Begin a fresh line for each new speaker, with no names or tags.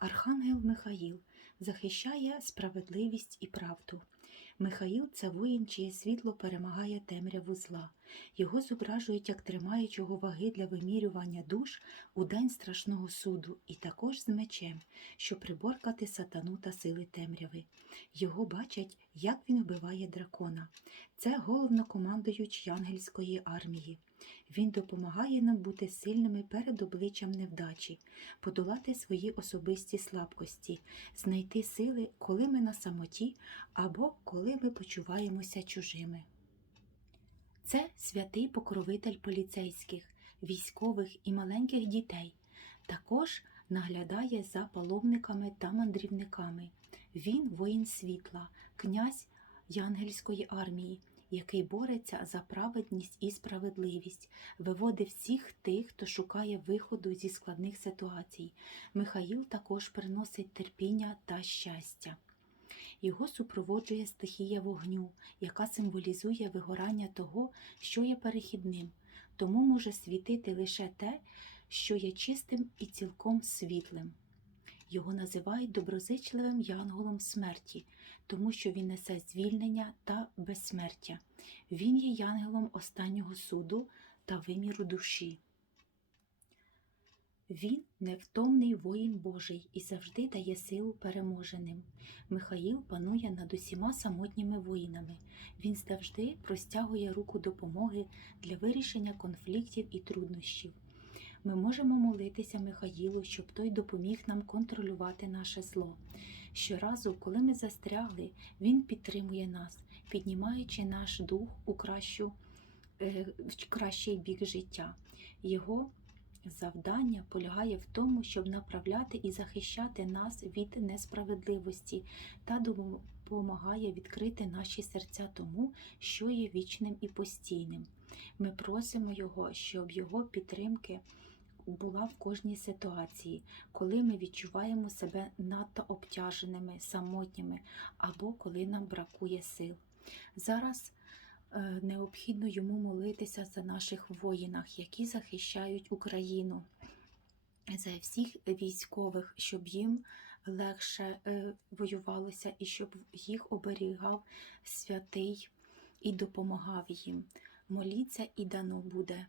Архангел Михаїл захищає справедливість і правду. Михаїл це воїн, чиє світло перемагає темряву зла. Його зображують як тримаючого ваги для вимірювання душ у день страшного суду, і також з мечем, щоб приборкати сатану та сили темряви. Його бачать, як він вбиває дракона. Це головнокомандуюч Янгельської армії. Він допомагає нам бути сильними перед обличчям невдачі, подолати свої особисті слабкості, знайти сили, коли ми на самоті або коли ми почуваємося чужими. Це святий покровитель поліцейських, військових і маленьких дітей. Також наглядає за паломниками та мандрівниками. Він воїн світла, князь Янгельської армії, який бореться за праведність і справедливість, виводить всіх тих, хто шукає виходу зі складних ситуацій. Михаїл також приносить терпіння та щастя. Його супроводжує стихія вогню, яка символізує вигорання того, що є перехідним, тому може світити лише те, що є чистим і цілком світлим. Його називають доброзичливим янголом смерті, тому що він несе звільнення та безсмертя. Він є янгелом останнього суду та виміру душі. Він невтомний воїн Божий і завжди дає силу переможеним. Михаїл панує над усіма самотніми воїнами. Він завжди простягує руку допомоги для вирішення конфліктів і труднощів. Ми можемо молитися Михаїлу, щоб той допоміг нам контролювати наше зло. Щоразу, коли ми застрягли, він підтримує нас, піднімаючи наш дух у кращу, е, в кращий бік життя. Його завдання полягає в тому, щоб направляти і захищати нас від несправедливості та допомагає відкрити наші серця тому, що є вічним і постійним. Ми просимо Його, щоб Його підтримки була в кожній ситуації, коли ми відчуваємо себе надто обтяженими, самотніми або коли нам бракує сил. Зараз необхідно йому молитися за наших воїнах, які захищають Україну, за всіх військових, щоб їм легше е, воювалося і щоб їх оберігав святий і допомагав їм. Моліться і дано буде.